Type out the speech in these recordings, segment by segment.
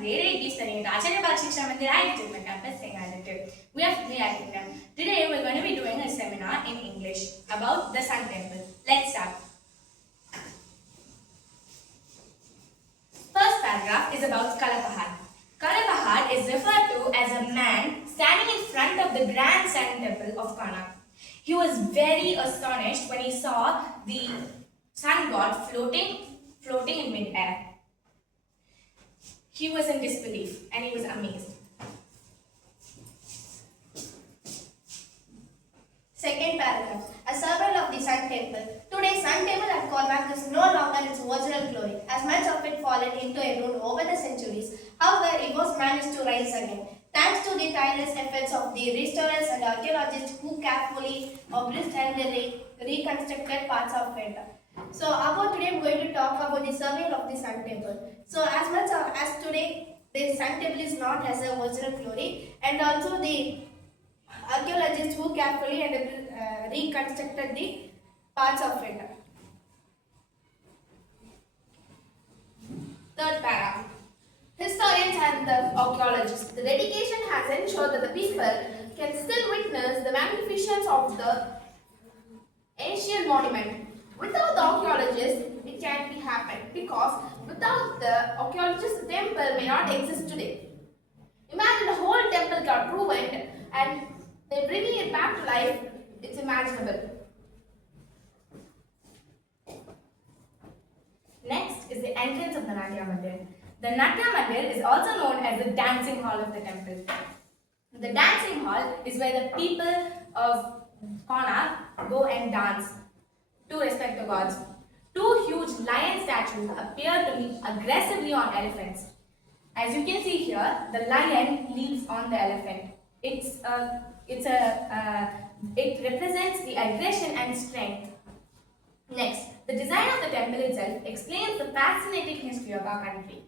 grade 8 is studying at ACHARIYA SIKSHA MANDIR campus, Thengaithittu. We are VIII. Today we are going to be doing a seminar in English about the Sun Temple. Let's start. First paragraph is about Kalapahad. Kalapahad is referred to as a man standing in front of the grand Sun Temple of Karnak. He was very astonished when he saw the sun god floating in mid-air. He was in disbelief and he was amazed. Second paragraph. A servant of the Sun Temple. Today, Sun Temple at Karnak is no longer its original glory, as much of it fallen into a ruin over the centuries. However, it was managed to rise again, thanks to the tireless efforts of the restorers and archaeologists who carefully obelisked and reconstructed parts of it. So, about today, I am going to talk about the survival of the Sun Temple. So, as much as today, the Sun Temple is not as a original glory, and also the archaeologists who carefully and reconstructed the parts of it. Third paragraph. Historians and the archaeologists. The dedication has ensured that the people can still witness the magnificence of the ancient monument. Without the archaeologists, it can't be happened, because without the archaeologists, the temple may not exist today. Imagine the whole temple got ruined and they're bringing it back to life. It's imaginable. Next is the entrance of the Natya Mandir. The Natya Mandir is also known as the dancing hall of the temple. The dancing hall is where the people of Karnak go and dance to respect the gods. Two huge lion statues appear to be aggressively on elephants. As you can see here, the lion leaps on the elephant. It represents the aggression and strength. Next, the design of the temple itself explains the fascinating history of our country.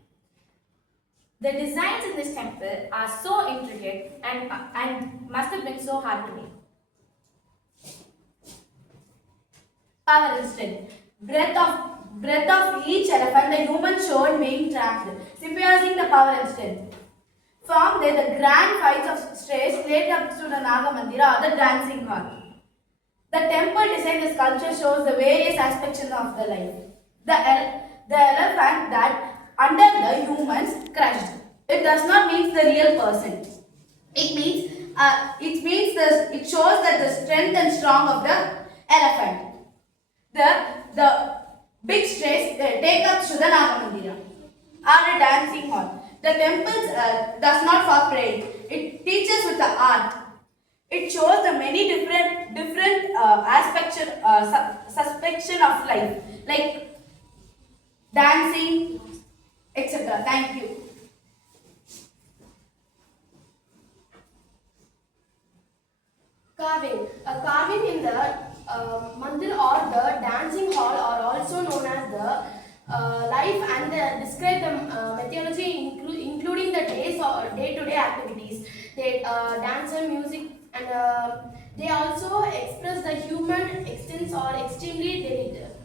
The designs in this temple are so intricate and must have been so hard to make. Power and strength. Breath of each elephant, the human showed being trapped, symbolizing the power and strength. From there, the grand flights of stairs led up to the Naga Mandira or the dancing hall. The temple design, the sculpture shows the various aspects of the life. The elephant that under the humans crushed. It does not mean the real person. It shows that the strength and strong of the elephant. The big stairs take up to the Naga Mandira or a dancing hall. The temple does not for parade. It teaches with the art. It shows the many different aspects suspension of life, like dancing, etc. Thank you. Carving. A carving in the mandir or the dancing hall are also known as the life and describe the mythology, including the day-to-day activities. They dance and music, and they also express the human extents or extremely delicate.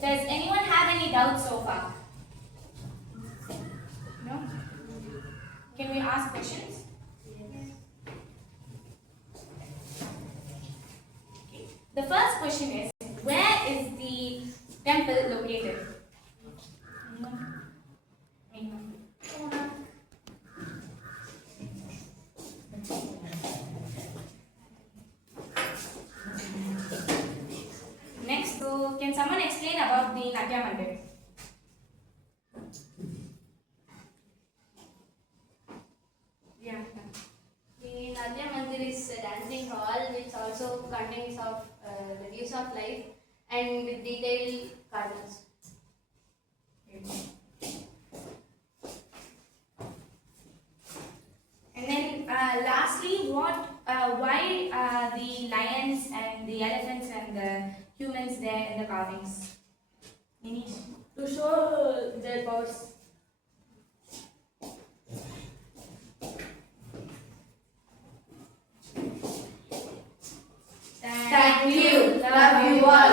Does anyone have any doubts so far? No? Can we ask questions? Okay. The first question is, where is the temple located? Next, can someone explain about the Natya Mandir? Yeah. The Natya Mandir is a dancing hall which also contains of the views of life and with detailed carvings. And then lastly, why are the lions and the elephants and the humans there in the carvings? Manish? To show their powers. Thank you. Love you all.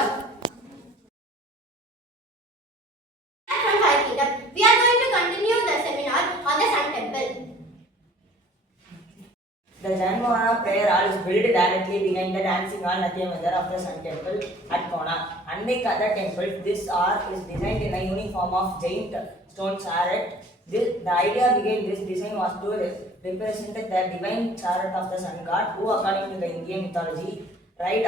We are going to continue the The Janmona prayer hall is built directly behind the dancing hall Natyamandir of the Sun Temple at Konark. Unlike other temples, this hall is designed in a uniform of giant stone chariot. The idea behind this design was to represent the divine chariot of the sun god, who, according to the Indian mythology, ride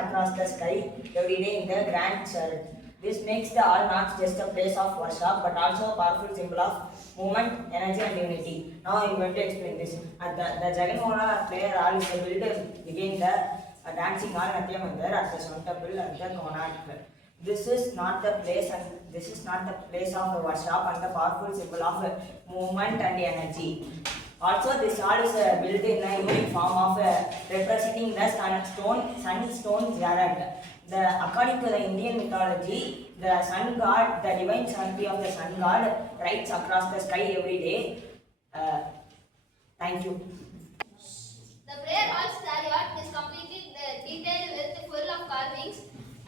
across the sky every day in the grand chariot. This makes the hall not just a place of worship but also a powerful symbol of movement, energy, and unity. Now I am going to explain this. The Jagannath prayer hall is built behind the dancing hall Natyamandir at the Sun Temple at the Konark. This is not the place of worship and the powerful symbol of movement and energy. Also, this hall is built in a unique form of representing the sunstone chariot. According to the Indian mythology, the sun god, the divine sanctity of the sun god, rides across the sky every day. Thank you. The prayer hall's chariot is completely detailed with full of carvings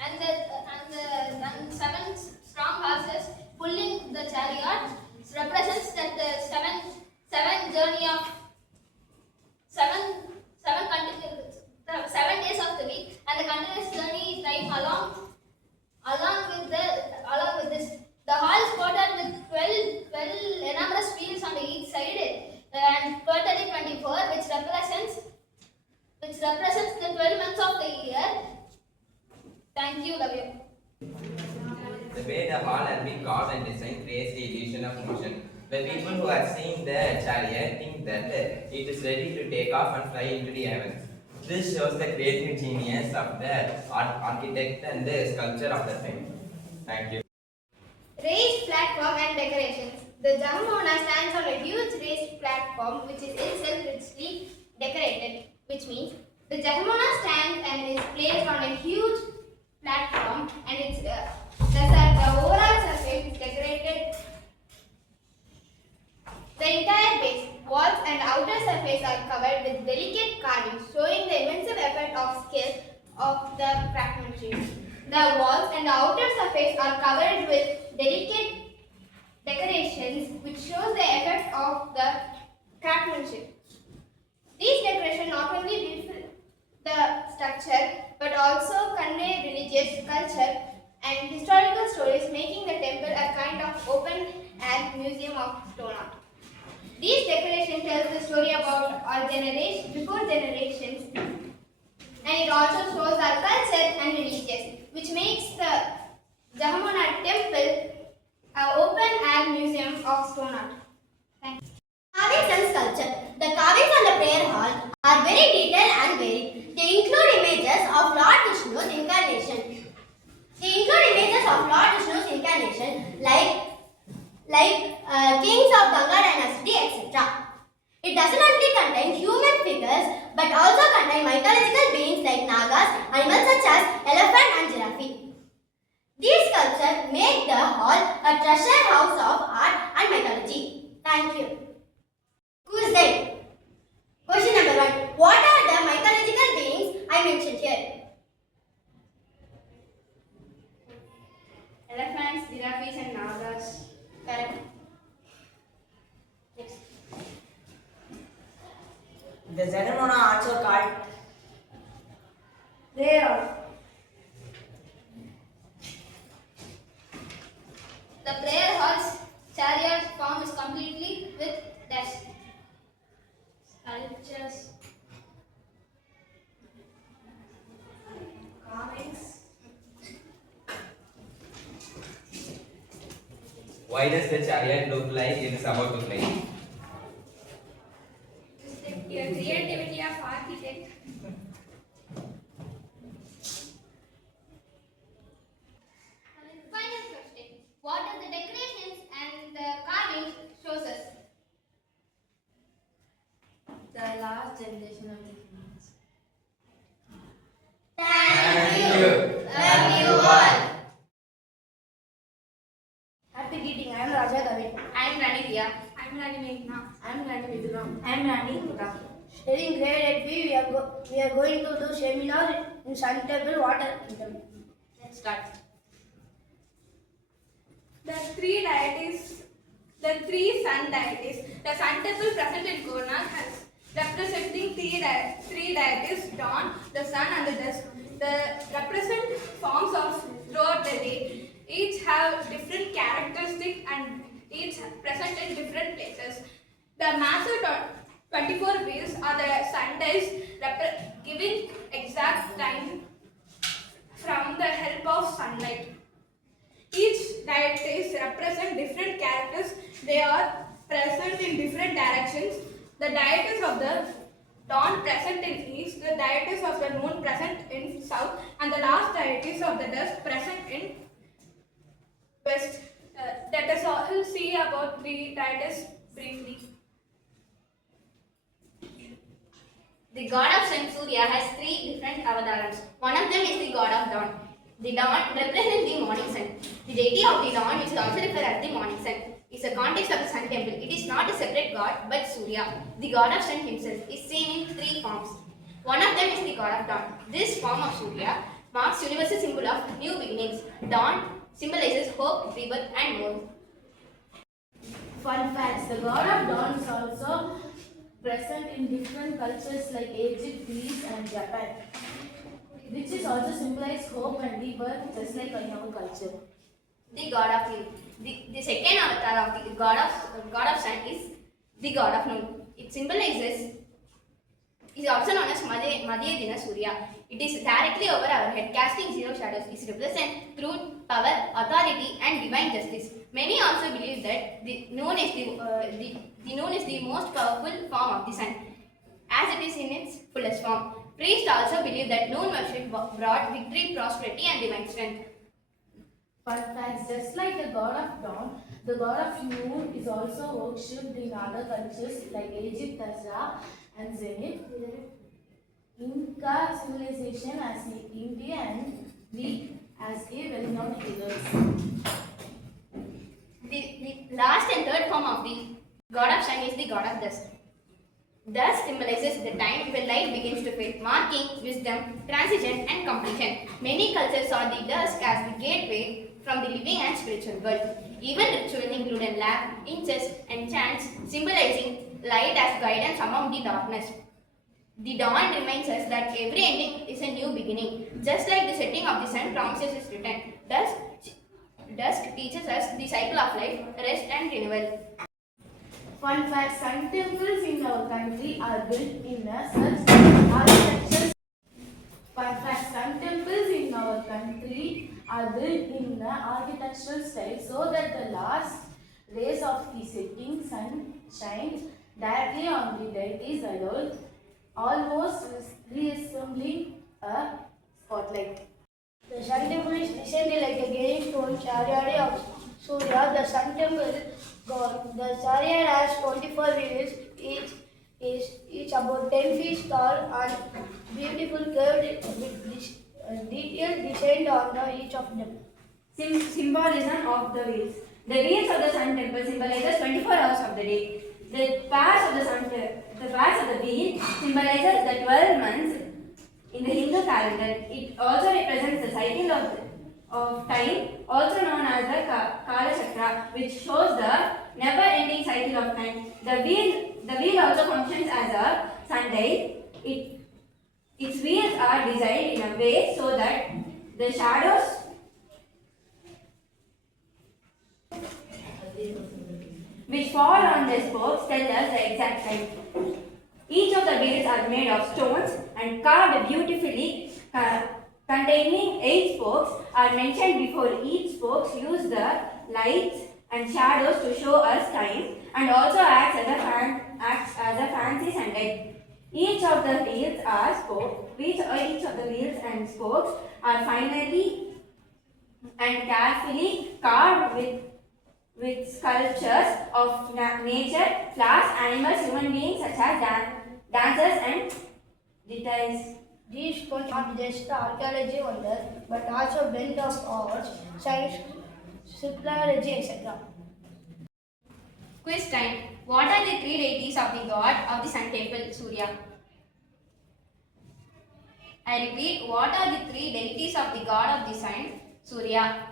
and seven strong horses pulling the chariot represents that the seven journey of seven days of the week and the continuous journey time along with this. The hall is coated with 12 enormous wheels on each side and totally 24, which represents the 12 months of the year. Thank you, love you. The way the hall has been carved and designed creates the illusion of motion. The people who are seeing the chariot think that it is ready to take off and fly into the heavens. This shows the creative genius of the architect and the sculpture of the time. Thank you. Raised platform and decorations. The Jagamona stands on a huge raised platform which is itself richly decorated, which means the Jagamona stands and is placed on a huge platform and it's the overall surface is decorated. The entire base, walls and outer surface are covered with delicate carvings, showing the immense effort of skill of the craftsmanship. The walls and the outer surface are covered with delicate decorations, which shows the effect of the craftsmanship. These decorations not only beautify the structure but also convey religious, culture, and historical stories, making the temple a kind of open-air museum of stone art. These decorations tell the story about our before generations, and it also shows our culture and religion, which makes the Jagamona temple an open-air museum of stone art. Thank you. Carvings and sculpture. The carvings on the prayer hall are very detailed and varied. They include images of Lord Vishnu's incarnation. Like kings of Ganga dynasty, etc. It doesn't only contain human figures but also contain mythological beings like Nagas, animals such as elephant and giraffe. These sculptures make the hall a treasure house of art and mythology. Thank you. Quiz day. Question number 1. What are the mythological beings I mentioned here? Elephants, giraffes, and nagas. Correct. Next. The Jagannath also called Prayer. The prayer hall's chariot form is completely with dash sculptures, carvings. Why does the chariot look like it is about to fly? The creativity of architect. Final question. What are the decorations and the carvings shows us? The last generation of the humans. Thank you. Love you all. Happy greeting. I am Raja David. I am Rani Priya. I am Rani Meghna. I am Rani Vidura. I am Rani Nuta. Studying grade 8B, we are going to do seminar in Sun Temple Water Kingdom. Let's start. The three sun deities. The Sun Temple present in Konark representing three deities: dawn, the sun, and the dusk. The represent forms of throughout the day. Each have different characteristics and each present in different places. The massive 24 wheels are the sundials, giving exact time from the help of sunlight. Each deities represent different characters. They are present in different directions. The deities of the dawn present in east, the deities of the moon present in south, and the last deities of the dusk present in west. Let us all see about three deities briefly. The god of sun Surya has three different avatarams. One of them is the god of dawn. The dawn represents the morning sun. The deity of the dawn, which is also referred as the morning sun, is the context of the sun temple. It is not a separate god but Surya. The god of sun himself is seen in three forms. One of them is the god of dawn. This form of Surya marks universal symbol of new beginnings. Dawn symbolizes hope, rebirth and growth. Fun facts: the god of dawn is also present in different cultures like Egypt, Greece, and Japan, which is also symbolize hope and rebirth, just like in our culture. The god of noon. The second avatar of the god of sun is the god of noon. It symbolizes, is also known as Madhya Dina Surya. It is directly over our head, casting zero shadows. It represents truth, power, authority, and divine justice. Many also believe that the noon is the most powerful form of the sun, as it is in its fullest form. Priests also believe that noon worship brought victory, prosperity, and divine strength. Fun facts: just like the god of dawn, the god of noon is also worshipped in other cultures like Egypt as Ra and Zenith, Inca civilization as India, and Greek as a well-known healers. The last and third form of the god of sun is the god of dusk. Dusk symbolizes the time when light begins to fade, marking wisdom, transition, and completion. Many cultures saw the dusk as the gateway from the living and spiritual world. Even rituals included lamp, incense, and chants, symbolizing light as guidance among the darkness. The dawn reminds us that every ending is a new beginning. Just like the setting of the sun promises its return, dusk teaches us the cycle of life, rest, and renewal. Fun fact: sun temples in our country are built in a such architectural. Fun fact: sun temples in our country are built in an architectural style so that the last rays of the setting sun shines directly on the deity's idol, almost resembling a spotlight. The sun temple is designed like a gazing stone chariot of Surya. The sun temple god. The chariot has 24 wheels, each about 10 feet tall and beautiful curved with detailed design on each of them. Symbolism of the wheels. The wheels of the sun temple symbolizes 24 hours of the day. The pairs of the wheel symbolizes the 12 months in the Hindu calendar. It also represents the cycle of time, also known as the Kala Chakra, which shows the never-ending cycle of time. The wheel also functions as a sundial. Its wheels are designed in a way so that the shadows which fall on the spokes tell us the exact time. Each of the wheels are made of stones and carved beautifully, containing 8 spokes are mentioned before. Each spokes use the lights and shadows to show us time and also acts as a fancy sundial. Each of the wheels and spokes are finely and carefully carved with sculptures of nature, flowers, animals, human beings such as dancers and deities. These spots are not just archaeology wonders, but also blend of arts, science, psychology, etc. Quiz time. What are the 3 deities of the god of the sun temple, Surya? I repeat, what are the 3 deities of the god of the sun, Surya?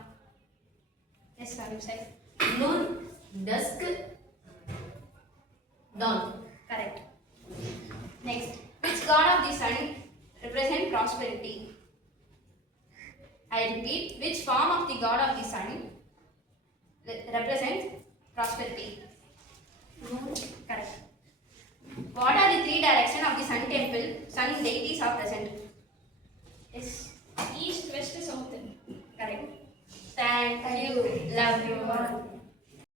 Yes, sir, you say. Noon, dusk, dawn. Correct. Next, which god of the sun represent prosperity? I repeat, which form of the god of the sun represents prosperity? Correct. What are the three directions of the sun temple, sun deities of the